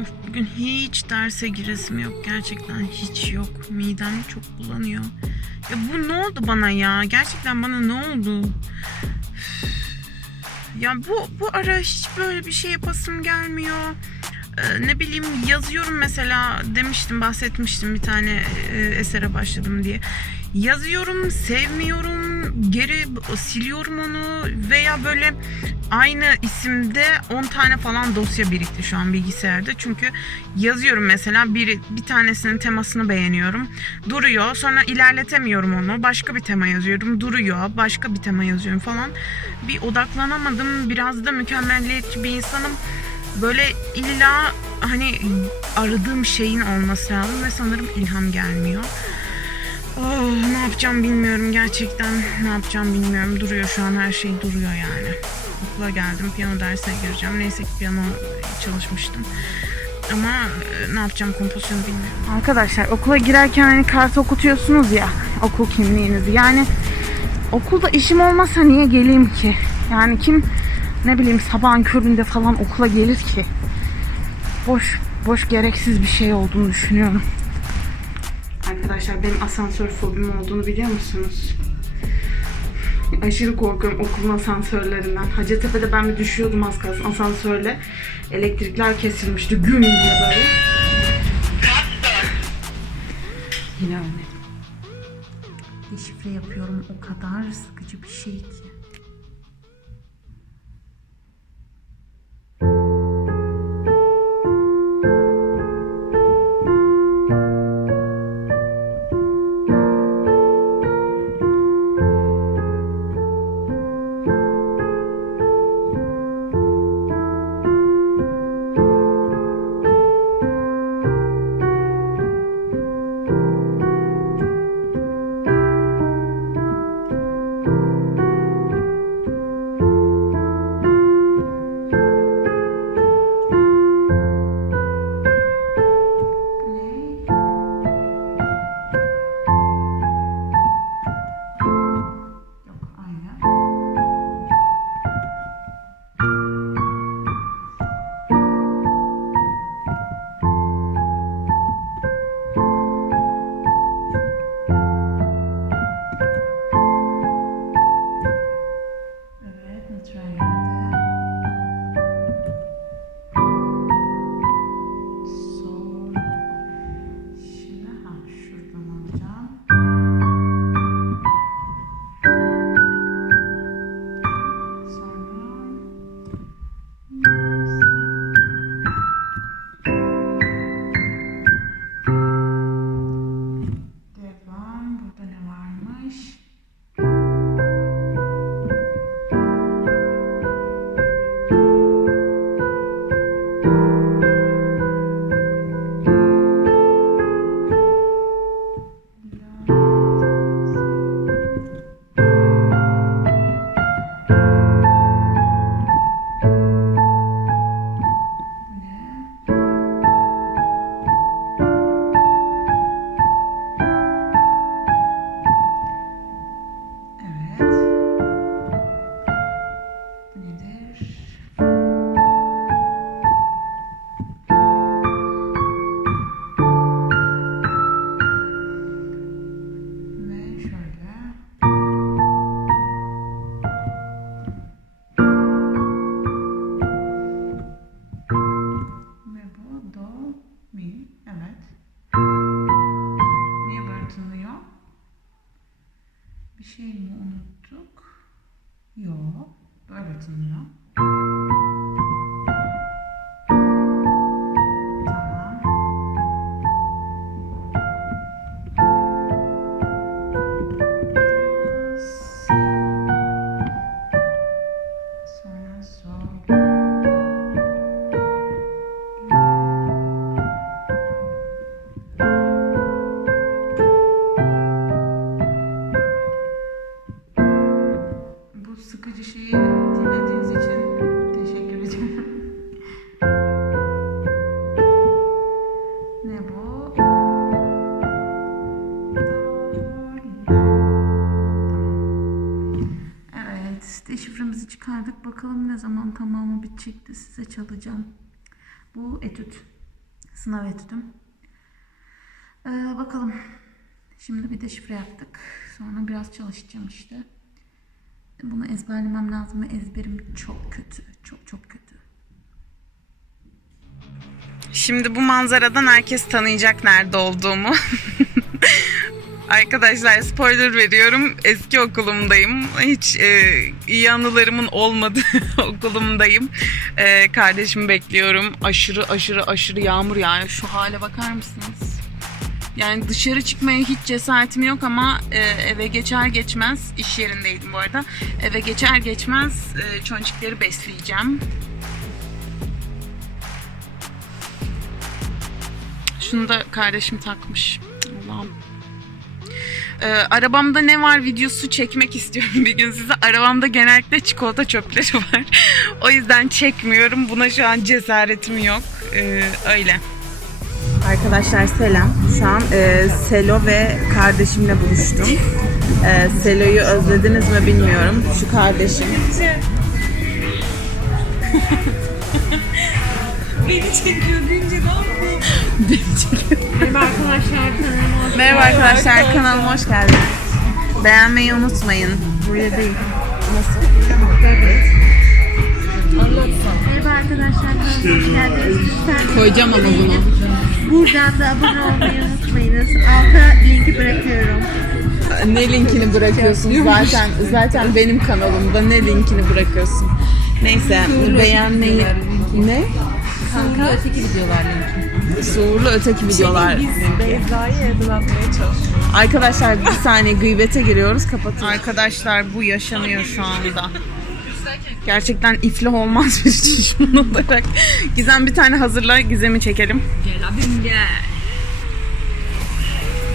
Of, bugün hiç derse giresim yok. Gerçekten hiç yok. Midem çok bulanıyor. Ya bu ne oldu bana ya? Gerçekten bana ne oldu? Ya bu bu ara hiç böyle bir şey yapasım gelmiyor. Ee, ne bileyim yazıyorum mesela demiştim bahsetmiştim bir tane e, esere başladım diye. Yazıyorum, sevmiyorum, geri siliyorum onu veya böyle aynı isimde 10 tane falan dosya birikti şu an bilgisayarda. Çünkü yazıyorum mesela bir, bir tanesinin temasını beğeniyorum. Duruyor. Sonra ilerletemiyorum onu. Başka bir tema yazıyorum. Duruyor. Başka bir tema yazıyorum falan. Bir odaklanamadım. Biraz da mükemmelliyetçi bir insanım. Böyle illa hani aradığım şeyin olması lazım ve sanırım ilham gelmiyor. Oh, ne yapacağım bilmiyorum gerçekten. Ne yapacağım bilmiyorum. Duruyor şu an her şey duruyor yani. Okula geldim piyano dersine gireceğim. Neyse ki piyano çalışmıştım. Ama e, ne yapacağım kompozisyonu bilmiyorum. Arkadaşlar okula girerken hani kart okutuyorsunuz ya okul kimliğinizi. Yani okulda işim olmasa niye geleyim ki? Yani kim ne bileyim sabahın köründe falan okula gelir ki? Boş boş gereksiz bir şey olduğunu düşünüyorum. Arkadaşlar benim asansör fobim olduğunu biliyor musunuz? Aşırı korkuyorum okulun asansörlerinden. Hacettepe'de ben bir düşüyordum az kalsın asansörle. Elektrikler kesilmişti güm diye böyle. Yine ölmedim. Deşifre yapıyorum o kadar sıkıcı bir şey ki. Çıkardık. Bakalım ne zaman tamamı bitecekti size çalacağım. Bu etüt. Sınav etütüm. Ee, bakalım. Şimdi bir de şifre yaptık. Sonra biraz çalışacağım işte. Bunu ezberlemem lazım ezberim çok kötü. Çok çok kötü. Şimdi bu manzaradan herkes tanıyacak nerede olduğumu. Arkadaşlar spoiler veriyorum. Eski okulumdayım. Hiç e, iyi anılarımın olmadığı okulumdayım. E, kardeşimi bekliyorum. Aşırı aşırı aşırı yağmur yağıyor. Şu hale bakar mısınız? Yani dışarı çıkmaya hiç cesaretim yok ama e, eve geçer geçmez iş yerindeydim bu arada. Eve geçer geçmez e, çonçikleri besleyeceğim. Şunu da kardeşim takmış. Allah'ım. Ee, arabamda ne var videosu çekmek istiyorum bir gün size. Arabamda genellikle çikolata çöpleri var. o yüzden çekmiyorum. Buna şu an cesaretim yok. Ee, öyle. Arkadaşlar selam. Şu an e, Selo ve kardeşimle buluştum. E, Selo'yu özlediniz mi bilmiyorum. Şu kardeşim. Beni çekiyor deyince ne. Merhaba arkadaşlar kanalıma hoş Merhaba arkadaşlar, kanalıma hoş geldiniz. Beğenmeyi unutmayın. Böyle değil. Nasıl? Merhaba arkadaşlar kanalıma hoş geldiniz. Lütfen Koyacağım ama bunu. buradan da abone olmayı unutmayınız. Alta linki bırakıyorum. Ne linkini bırakıyorsun zaten zaten benim kanalımda ne linkini bırakıyorsun. Neyse beğenmeyi ne? Kanka öteki videolar linki. Suğurlu öteki videolar. Beyza'yı yadılatmaya çalışıyoruz. Arkadaşlar bir saniye gıybete giriyoruz kapatın. Arkadaşlar bu yaşanıyor şu anda. Gerçekten iflah olmaz bir şişman olarak. Gizem bir tane hazırla Gizem'i çekelim. Gel abim gel.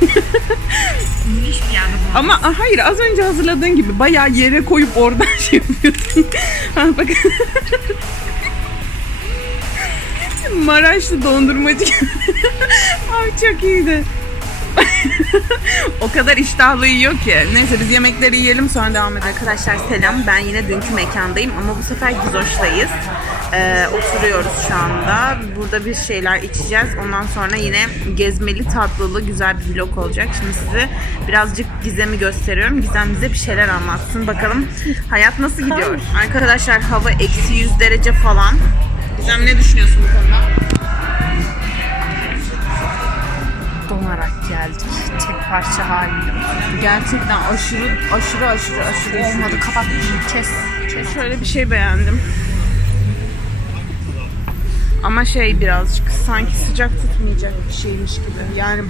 Ama a, hayır az önce hazırladığın gibi bayağı yere koyup oradan şey yapıyorsun. ha, bak. Maraşlı dondurmacı. Ay çok iyiydi. o kadar iştahlı yiyor ki. Neyse biz yemekleri yiyelim sonra devam edelim. Arkadaşlar selam. Ben yine dünkü mekandayım ama bu sefer Gizoş'tayız. Ee, oturuyoruz şu anda. Burada bir şeyler içeceğiz. Ondan sonra yine gezmeli tatlılı güzel bir vlog olacak. Şimdi size birazcık Gizem'i gösteriyorum. Gizem bize bir şeyler anlatsın. Bakalım hayat nasıl gidiyor? Arkadaşlar hava eksi 100 derece falan. Gizem ne düşünüyorsun bu konuda? Donarak geldik. Tek parça halinde. Gerçekten aşırı aşırı aşırı aşırı Olmadı kapat kes. kes. Şöyle bir şey beğendim. Ama şey birazcık sanki sıcak tutmayacak bir şeymiş gibi. Yani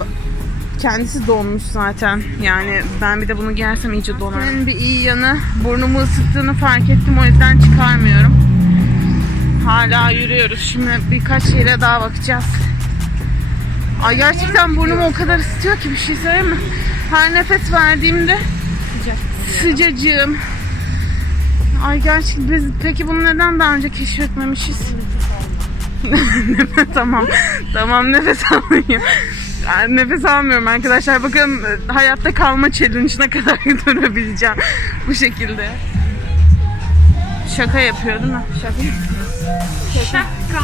kendisi donmuş zaten. Yani ben bir de bunu giyersem iyice donarım. bir iyi yanı burnumu ısıttığını fark ettim o yüzden çıkarmıyorum. Hala yürüyoruz. Şimdi birkaç yere daha bakacağız. Ay gerçekten burnumu o kadar ısıtıyor ki bir şey söyleyeyim mi? Her nefes verdiğimde sıcacığım. Ay gerçekten biz peki bunu neden daha önce keşfetmemişiz? tamam. Tamam nefes almayayım. Yani nefes almıyorum arkadaşlar. Bakın hayatta kalma challenge'ına kadar durabileceğim bu şekilde. Şaka yapıyor değil mi? Şaka. Şaka.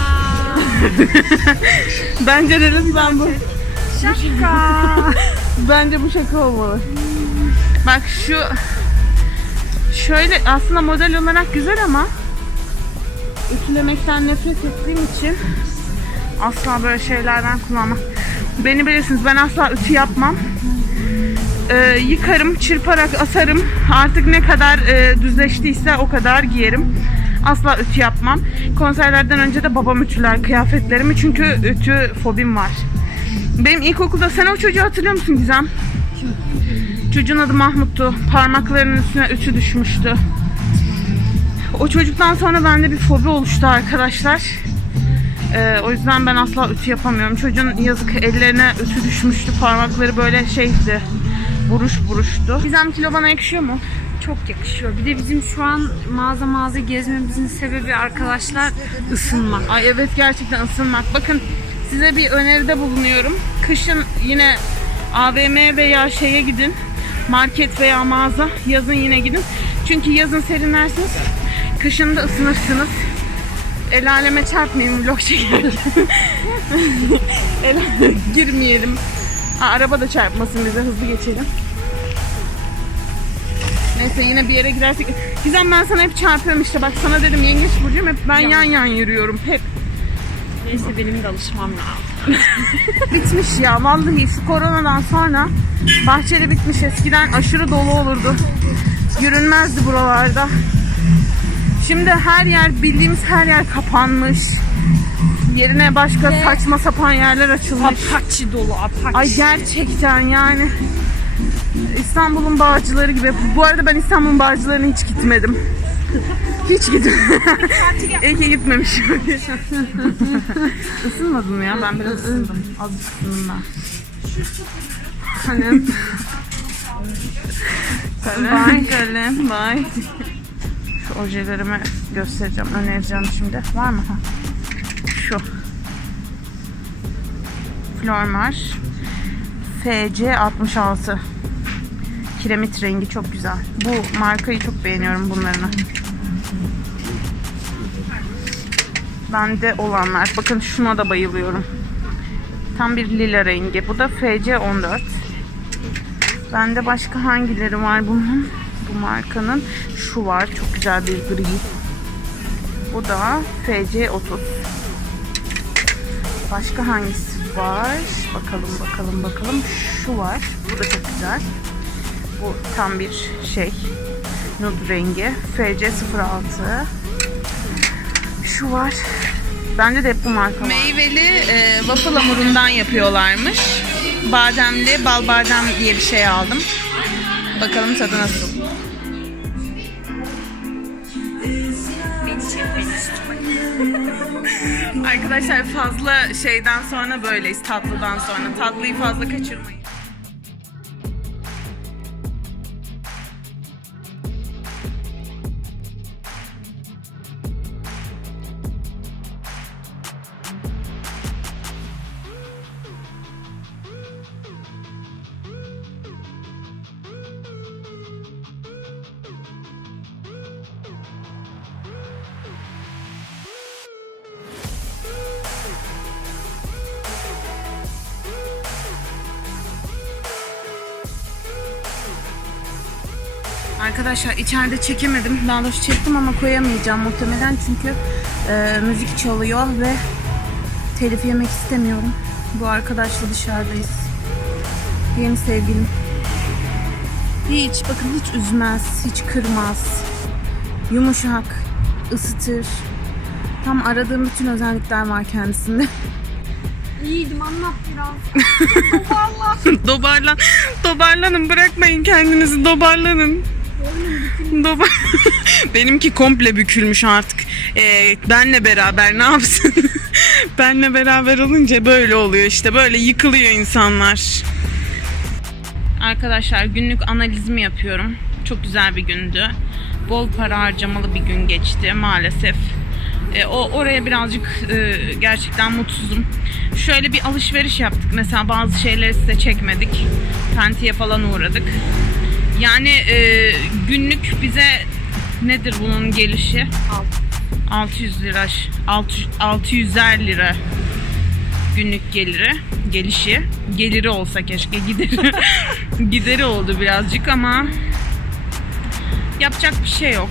Bence de lütfen bu. Şaka. Bence bu şaka olmalı. Bak şu şöyle aslında model olarak güzel ama ütülemekten nefret ettiğim için asla böyle şeylerden kullanmam. Beni bilirsiniz ben asla ütü yapmam. Ee, yıkarım, çırparak asarım. Artık ne kadar e, düzleştiyse o kadar giyerim. Asla ütü yapmam. Konserlerden önce de babam ütüler kıyafetlerimi çünkü ütü fobim var. Benim ilkokulda sen o çocuğu hatırlıyor musun Gizem? Çocuğun adı Mahmut'tu. Parmaklarının üstüne ütü düşmüştü. O çocuktan sonra bende bir fobi oluştu arkadaşlar. Ee, o yüzden ben asla ütü yapamıyorum. Çocuğun yazık ellerine ütü düşmüştü. Parmakları böyle şeydi. Buruş buruştu. Gizem kilo bana yakışıyor mu? Çok yakışıyor. Bir de bizim şu an mağaza mağaza gezmemizin sebebi arkadaşlar ısınmak. Ay evet gerçekten ısınmak. Bakın size bir öneride bulunuyorum. Kışın yine AVM veya şeye gidin. Market veya mağaza. Yazın yine gidin. Çünkü yazın serinlersiniz. Kışın da ısınırsınız. el aleme çarpmayayım vlog çekerken. el girmeyelim. Ha, araba da çarpmasın bize hızlı geçelim. Neyse yine bir yere gidersek. Gizem ben sana hep çarpıyorum işte bak sana dedim yengeç burcuyum hep ben yan yan yürüyorum hep. Neyse benim de alışmam lazım. Bitmiş ya vallahi şu koronadan sonra bahçeli bitmiş eskiden aşırı dolu olurdu. Yürünmezdi buralarda. Şimdi her yer bildiğimiz her yer kapanmış. Yerine başka saçma sapan yerler açılmış. Apache dolu apache. Ay gerçekten yani İstanbul'un bağcıları gibi. Bu arada ben İstanbul'un bağcılarına hiç gitmedim. Hiç gitmedim. İyi ki gitmemişim. Isınmadın mı ya? Ben biraz ısındım. Az ısındım ben. Kalem, kalem, bye. Şu ojelerimi göstereceğim, önereceğim şimdi. Var mı? Ha. Şu. Flormar. FC66 kiremit rengi çok güzel. Bu markayı çok beğeniyorum bunların. Bende olanlar. Bakın şuna da bayılıyorum. Tam bir lila rengi. Bu da FC14. Bende başka hangileri var bunun? Bu markanın şu var. Çok güzel bir gri. Bu da FC30. Başka hangisi var? Bakalım bakalım bakalım. Şu var. Bu da çok güzel. Bu tam bir şey. Nude rengi. FC06. Şu var. Bende de hep bu marka. Meyveli e, waffle hamurundan yapıyorlarmış. Bademli bal badem diye bir şey aldım. Bakalım tadı nasıl. Arkadaşlar fazla şeyden sonra böyleyiz tatlıdan sonra. Tatlıyı fazla kaçırmayın. Arkadaşlar içeride çekemedim. Daha doğrusu çektim ama koyamayacağım muhtemelen çünkü e, müzik çalıyor ve telif yemek istemiyorum. Bu arkadaşla dışarıdayız. Yeni sevgilim. Hiç bakın hiç üzmez, hiç kırmaz. Yumuşak, ısıtır. Tam aradığım bütün özellikler var kendisinde. İyiydim anlat biraz. Dobarlan. Dobarlanın bırakmayın kendinizi dobarlanın. Dobar. Benimki komple bükülmüş artık. Ee, benle beraber ne yapsın? benle beraber olunca böyle oluyor işte. Böyle yıkılıyor insanlar. Arkadaşlar günlük analizimi yapıyorum. Çok güzel bir gündü. Bol para harcamalı bir gün geçti maalesef. E, o oraya birazcık e, gerçekten mutsuzum. Şöyle bir alışveriş yaptık. Mesela bazı şeyleri size çekmedik. Penti'ye falan uğradık. Yani e, günlük bize nedir bunun gelişi? 600 lira, 600 600'er lira günlük geliri, gelişi. Geliri olsa keşke gideri. gideri oldu birazcık ama yapacak bir şey yok.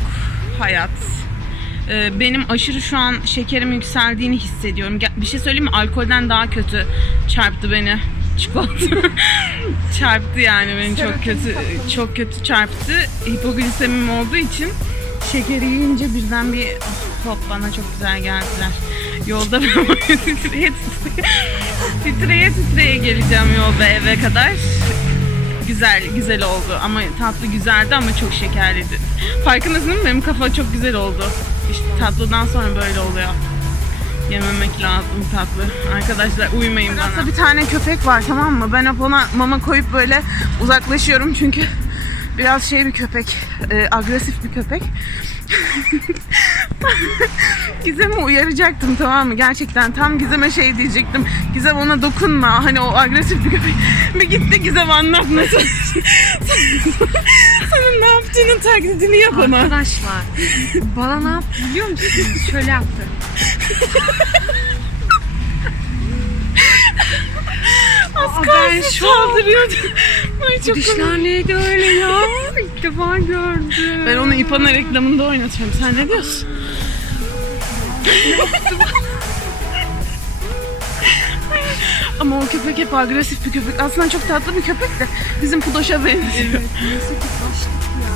Hayat. Ee, benim aşırı şu an şekerim yükseldiğini hissediyorum. Bir şey söyleyeyim mi? Alkolden daha kötü çarptı beni. Çikolata çarptı yani beni çok kötü çok kötü çarptı. Hipoglisemim olduğu için şekeri yiyince birden bir hop bana çok güzel geldiler. Yolda ben titreye, titreye titreye geleceğim yolda eve kadar. Güzel, güzel oldu ama tatlı güzeldi ama çok şekerliydi. Farkındasın değil mi? Benim kafa çok güzel oldu. İşte tatlıdan sonra böyle oluyor. Yememek lazım tatlı. Arkadaşlar uymayın bana. bir tane köpek var tamam mı? Ben hep ona mama koyup böyle uzaklaşıyorum çünkü biraz şey bir köpek. e, agresif bir köpek. Gizem'i uyaracaktım tamam mı? Gerçekten tam Gizem'e şey diyecektim. Gizem ona dokunma. Hani o agresif bir köpek. Bir gitti Gizem anlatmasın. Sana ne yaptığının taklidini yap ama. Arkadaşlar bana ne yaptı biliyor musunuz? Şöyle yaptı. Ben şu Saldırıyordu. Ay çok dişler neydi öyle ya? İlk defa gördüm. Ben onu İpana reklamında oynatıyorum. Sen ne diyorsun? Ama o köpek hep agresif bir köpek. Aslında çok tatlı bir köpek de bizim Pudoş'a benziyor.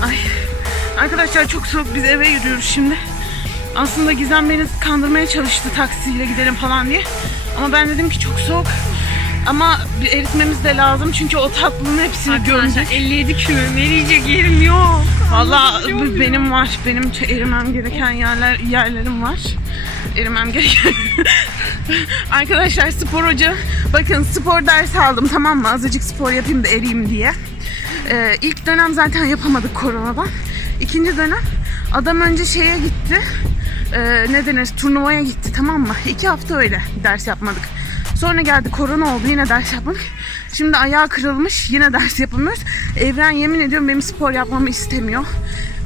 Ay. Arkadaşlar çok soğuk. Biz eve yürüyoruz şimdi. Aslında Gizem beni kandırmaya çalıştı taksiyle gidelim falan diye. Ama ben dedim ki çok soğuk. Ama bir eritmemiz de lazım çünkü o tatlının hepsini gömdük. Arkadaşlar 57 kilo eriyecek yerim yok. Valla benim var. Benim erimem gereken yerler yerlerim var. Erimem gereken. Arkadaşlar spor hoca bakın spor dersi aldım tamam mı? Azıcık spor yapayım da eriyim diye. Ee, ilk dönem zaten yapamadık koronadan. İkinci dönem adam önce şeye gitti. Ee, ne denir? Turnuvaya gitti tamam mı? İki hafta öyle ders yapmadık. Sonra geldi korona oldu yine ders yapmadık. Şimdi ayağı kırılmış yine ders yapamıyoruz. Evren yemin ediyorum benim spor yapmamı istemiyor.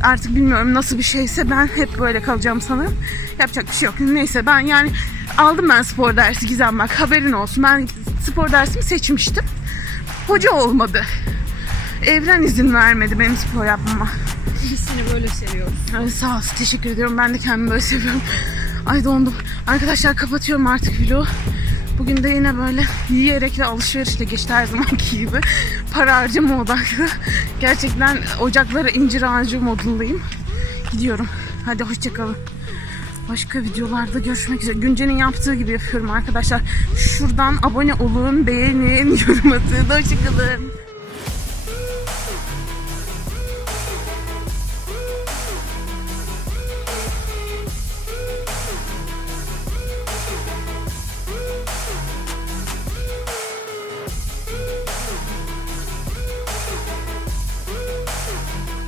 Artık bilmiyorum nasıl bir şeyse ben hep böyle kalacağım sanırım. Yapacak bir şey yok. Neyse ben yani aldım ben spor dersi Gizem bak haberin olsun. Ben spor dersimi seçmiştim. Hoca olmadı. Evren izin vermedi benim spor yapmama. Biz seni böyle seviyoruz. Ay, sağ ol. Teşekkür ediyorum. Ben de kendimi böyle seviyorum. Ay dondum. Arkadaşlar kapatıyorum artık vlogu. Bugün de yine böyle yiyerek ve alışverişle geçti her zamanki gibi. Para harcama odaklı. Gerçekten ocaklara incir ağacı modundayım. Gidiyorum. Hadi hoşçakalın. Başka videolarda görüşmek üzere. Günce'nin yaptığı gibi yapıyorum arkadaşlar. Şuradan abone olun, beğenin, yorum atın. Hoşçakalın.